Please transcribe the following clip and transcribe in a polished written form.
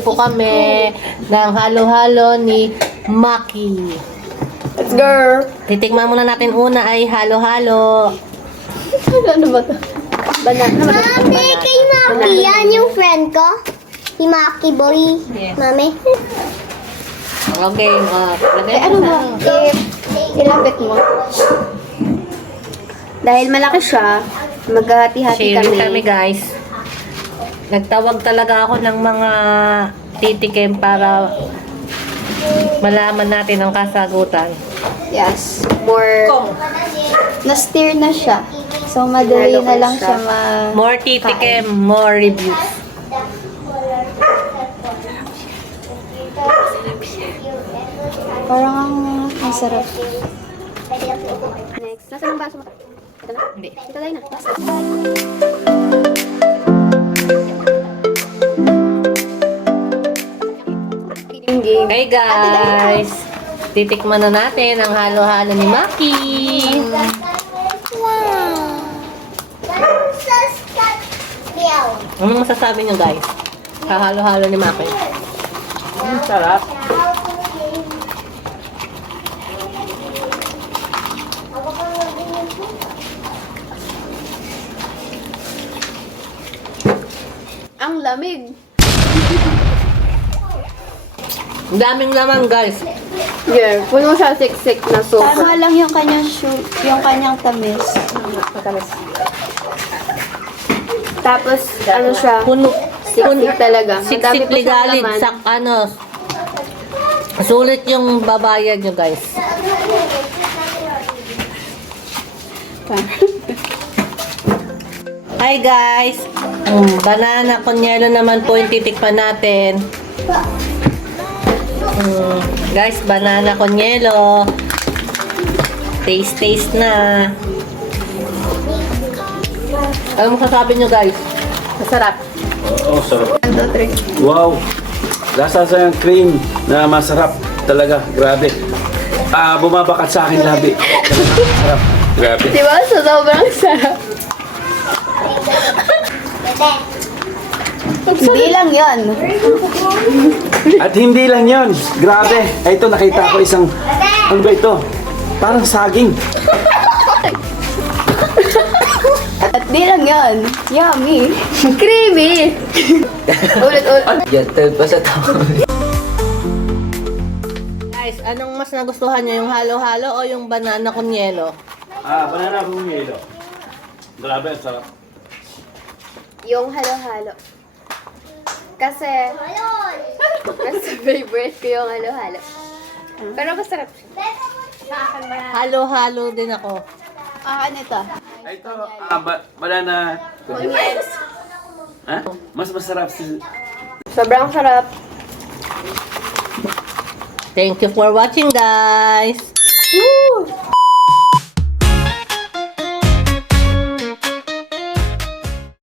Bibili po kami ng halo-halo ni Maki. Let's go! Titikman muna natin una ay halo-halo. Ano ba ito? Banana. Mami, kay Maki yan yung friend ko. Si Maki Boy. Yes. Mami. Okay, lagay Ano ba? Ilapit mo. Dahil malaki siya, maghahati-hati Sharing kami kami. guys. Nagtawag talaga ako ng mga titikim para malaman natin ang kasagutan. Yes. More... Na-steer na siya. So, madali na lang siya More titikim, more reviews. Parang ang sarap. Next. Nasaan ang baso mo? Ito na? Hindi. Ito tayo na. Last. Game. Okay guys, titikman na natin ang halo-halo ni Maki. Wow. Anong masasabi nyo guys? Sa halo-halo ni Maki. Sarap. Ang lamig. Ang daming laman guys. Yeah, puno siya siksik na sopa. Tama lang yung kanyang tamis. Tapos, ano siya, Puno. siksik talaga. Madami Siksik pa siyang ligalig laman. sa sulit yung babayad nyo guys. Hi guys. Banana kunyelo naman po yung titikpan natin. Guys, banana kunyelo. Taste na. Ano masasabi nyo guys? Masarap. Oh, sarap. 1, 2, 3. Wow! Lasa sa yung cream na masarap. Talaga, grabe. Bumabakat sa akin labi. Talaga, sarap. Grabe. Diba? So, sobrang sarap. Hindi lang yan. At hindi lang yon. Grabe. Ay, ito, nakita ko isang, ano ba ito? Parang saging. At di lang yan. Yummy. Creamy. Ulit. Gentle pa sa tao. Guys, anong mas nagustuhan nyo? Yung halo-halo o yung banana kunyelo? Banana bumilo. Grabe, sarap. Yung halo-halo. Kasi, mas favorite ko yung halo-halo. Pero masarap siya. Halo-halo din ako. Ano ito? Ay, ito, banana. Ha? Mas masarap si... Sobrang sarap. Thank you for watching guys. Woo!